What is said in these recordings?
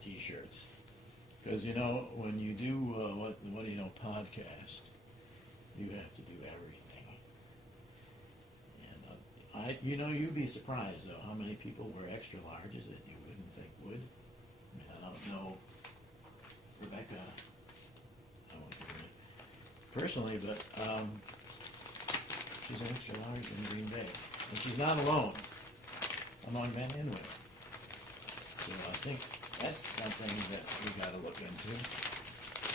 T-shirts. Because, you know, when you do what do you know podcast, you have to do everything. And you'd be surprised though how many people wear extra larges that you wouldn't think would. I mean, I don't know Rebecca. I won't give her name personally, but she's an extra large in Green Bay, and she's not alone among men and women. So I think that's something that we got to look into.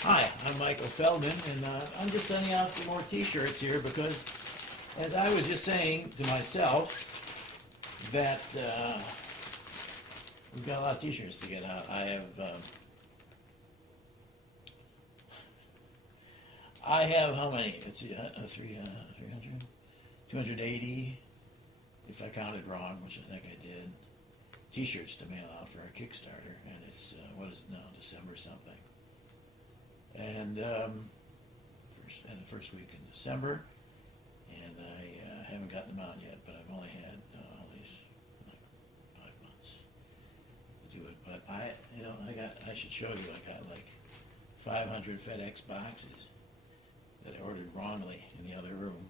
Hi, I'm Michael Feldman, and I'm just sending out some more T-shirts here because, as I was just saying to myself, that we've got a lot of T-shirts to get out. I have how many? Let's see, 300, 280, if I counted wrong, which I think I did. T-shirts to mail out for our Kickstarter, and it's what is it now, December something, and the first week in December, and I haven't gotten them out yet, but I've only had all these like 5 months to do it. But I should show you. I got like 500 FedEx boxes that I ordered wrongly in the other room,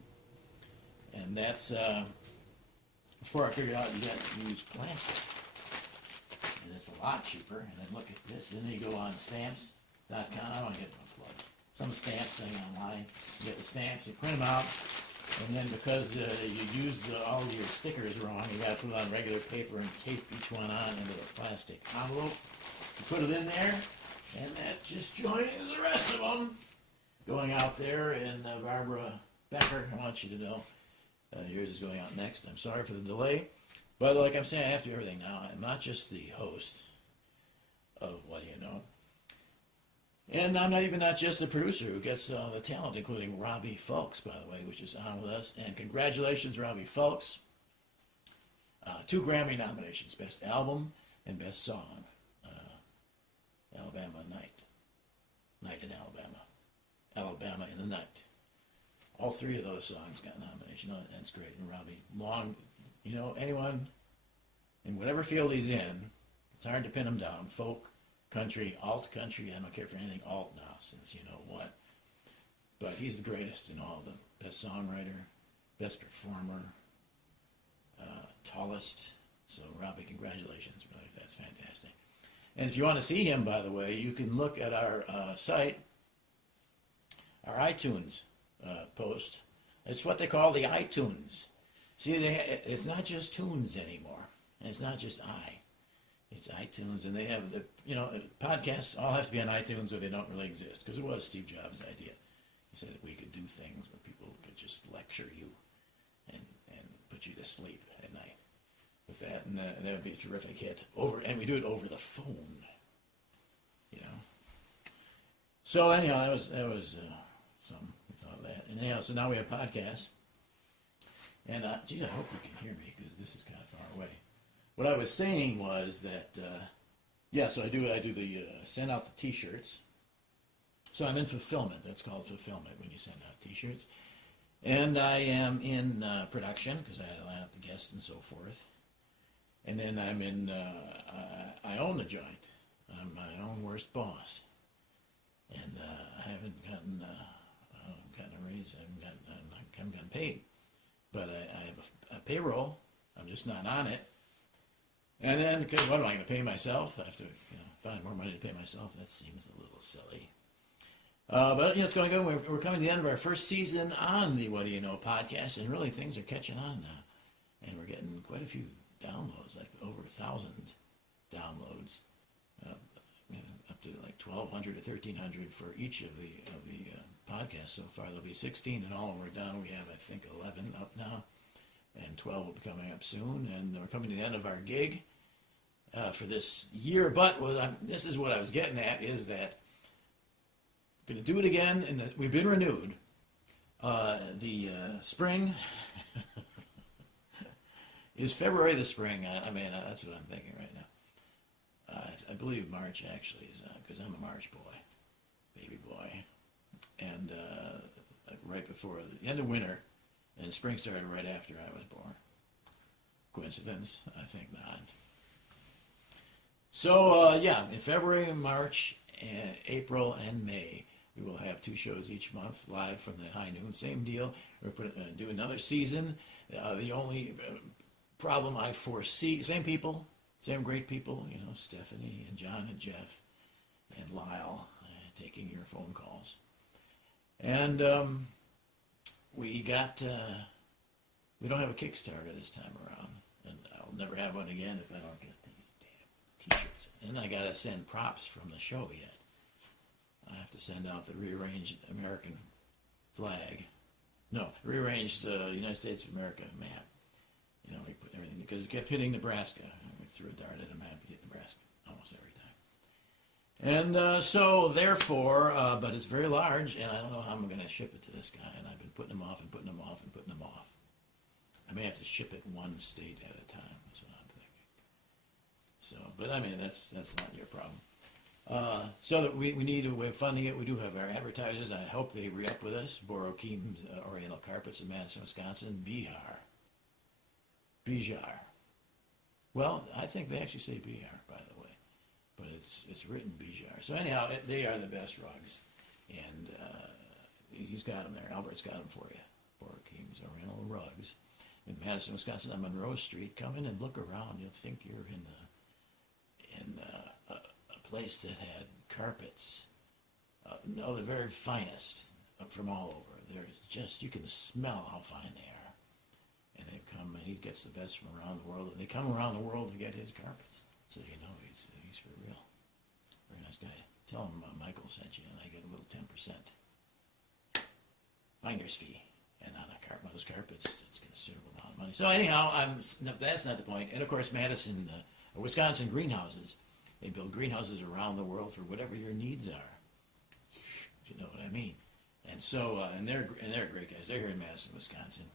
and that's before I figured out you got to use plastic. And it's a lot cheaper. And then look at this. Then you go on stamps.com. I want to get one plug. Some stamps thing online. You get the stamps, you print them out, and then because you used all of your stickers wrong, you got to put it on regular paper and tape each one on into a plastic envelope. You put it in there, and that just joins the rest of them. Going out there, and Barbara Becker, I want you to know, yours is going out next. I'm sorry for the delay. But like I'm saying, I have to do everything now. I'm not just the host of What Do You Know? And I'm not just the producer who gets the talent, including Robbie Fulks, by the way, which is on with us. And congratulations, Robbie Fulks. 2 Grammy nominations, Best Album and Best Song. Alabama Night. Night in Alabama. Alabama in the Night. All 3 of those songs got nomination. Oh, that's great. And Robbie, anyone in whatever field he's in, it's hard to pin him down. Folk, country, alt country. I don't care for anything alt now, since you know what. But he's the greatest in all of them. Best songwriter, best performer, tallest. So Robbie, congratulations, brother. That's fantastic. And if you want to see him, by the way, you can look at our site, our iTunes post. It's what they call the iTunes. See, it's not just tunes anymore. And it's not just It's iTunes, and they have podcasts all have to be on iTunes or they don't really exist, because it was Steve Jobs' idea. He said that we could do things where people could just lecture you and put you to sleep at night with that, and that would be a terrific hit. And we do it over the phone, So anyhow, that was something. We thought of that. And anyhow, so now we have podcasts. And, I hope you can hear me, because this is kind of far away. What I was saying was that, so I do the, send out the T-shirts. So I'm in fulfillment. That's called fulfillment, when you send out T-shirts. And I am in production, because I line up the guests and so forth. And then I'm in, I own the joint. I'm my own worst boss. And I haven't gotten a raise. I haven't gotten paid. But I have a payroll. I'm just not on it. And then, what am I going to pay myself? I have to find more money to pay myself. That seems a little silly. But it's going good. We're coming to the end of our first season on the What Do You Know podcast, and really things are catching on now. And we're getting quite a few downloads, like over 1,000 downloads, up to like 1,200 or 1,300 for each of the podcasts so far. There'll be 16 in all, and we're down. We have, I think, 11 up now, and 12 will be coming up soon. And we're coming to the end of our gig for this year. But this is what I was getting at, is that we're going to do it again, and we've been renewed. The spring is February the spring. That's what I'm thinking right now. I believe March actually is because I'm a March boy, baby boy. And right before the end of winter, and spring started right after I was born. Coincidence? I think not. So, yeah, in February, March, April, and May, we will have 2 shows each month live from the High Noon. Same deal. We're going to do another season. The only problem I foresee, same people, same great people, you know, Stephanie and John and Jeff and Lyle taking your phone calls. And we don't have a Kickstarter this time around. And I'll never have one again if I don't get these damn t-shirts. And I got to send props from the show yet. I have to send out the rearranged American flag. No, rearranged United States of America map. You know, we put everything, because it kept hitting Nebraska. We threw a dart at a map, you hit Nebraska almost every time. And so, therefore, but it's very large, and I don't know how I'm going to ship it to this guy. And I've been putting them off and putting them off and putting them off. I may have to ship it one state at a time. That's what I'm thinking. So, but I mean, that's not your problem. So that we need to, we're funding it. We do have our advertisers. I hope they re-up with us. Borokeem's Oriental Carpets in Madison, Wisconsin. Bijar. Well, I think they actually say Bihar, by the way. But it's written Bijar. So anyhow, they are the best rugs. And he's got them there. Albert's got them for you. Borokeem's Oriental Rugs. In Madison, Wisconsin, on Monroe Street. Come in and look around. You'll think you're in a place that had carpets. No, the very finest from all over. There's just, you can smell how fine they are. And they've come, and he gets the best from around the world. And they come around the world to get his carpets. So you know he's for real. Very nice guy. Tell him Michael sent you, and I get a little 10% finder's fee. And on those carpets, it's a considerable amount of money. So anyhow, that's not the point. And of course, Wisconsin greenhouses. They build greenhouses around the world for whatever your needs are. You know what I mean? And so, and they're great guys. They're here in Madison, Wisconsin.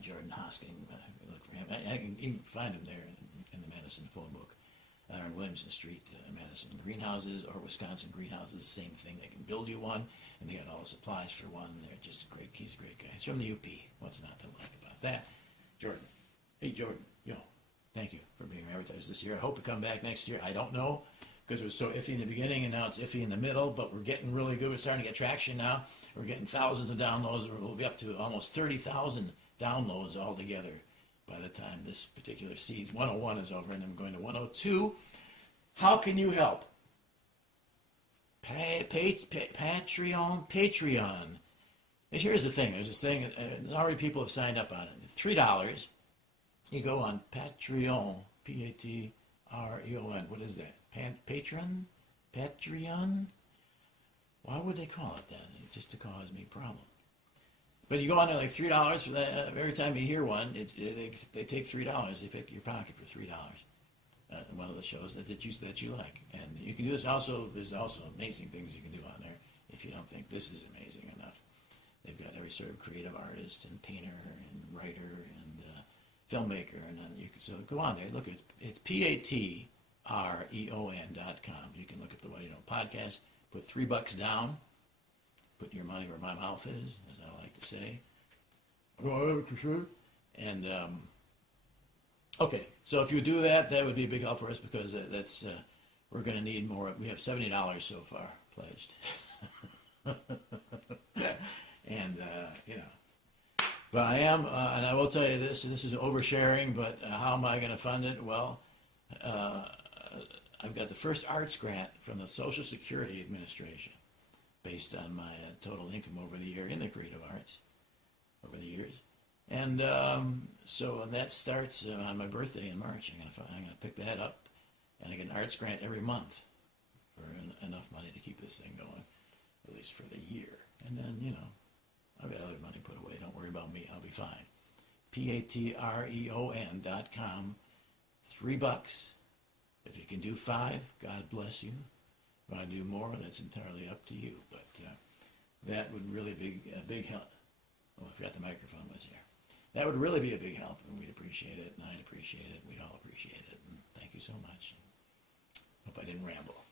Jordan Hosking, look for him. You can find him there in the Madison phone book. On Williamson Street, Madison Greenhouses or Wisconsin Greenhouses, same thing. They can build you one, and they got all the supplies for one. They're just great. He's a great guy. He's from the UP. What's not to like about that? Jordan. Hey, Jordan. Thank you for being advertised this year. I hope to come back next year. I don't know, because it was so iffy in the beginning, and now it's iffy in the middle, but we're getting really good. We're starting to get traction now. We're getting thousands of downloads. We'll be up to almost 30,000 downloads altogether by the time this particular season 101 is over, and I'm going to 102. How can you help? Patreon. And here's the thing. There's this thing. Already people have signed up on it. $3. You go on Patreon. Patreon. What is that? Patreon? Why would they call it that? Just to cause me a problem. But you go on there like $3 for that. Every time you hear one, they take $3. They pick your pocket for $3. One of the shows that you like, and you can do this. Also, there's also amazing things you can do on there. If you don't think this is amazing enough, they've got every sort of creative artist and painter and writer and filmmaker, and then you can go on there. Look, it's patreon.com. You can look at the Whad'ya podcast. Put $3 down. Put your money where my mouth is, as I like to say. And okay, so if you do that, that would be a big help for us, because we're going to need more. We have $70 so far pledged, and but I am, and I will tell you this. And this is oversharing, but how am I going to fund it? Well, I've got the first arts grant from the Social Security Administration, based on my total income over the year in the creative arts over the years. And so that starts on my birthday in March. I'm going to pick that up, and I get an arts grant every month for enough money to keep this thing going, at least for the year. And then, I've got other money put away. Don't worry about me. I'll be fine. patreon.com. $3. If you can do 5, God bless you. If you want to do more, that's entirely up to you. But that would really be a big help. Oh, I forgot the microphone was here. That would really be a big help, and we'd appreciate it, and I'd appreciate it. We'd all appreciate it. And thank you so much. Hope I didn't ramble.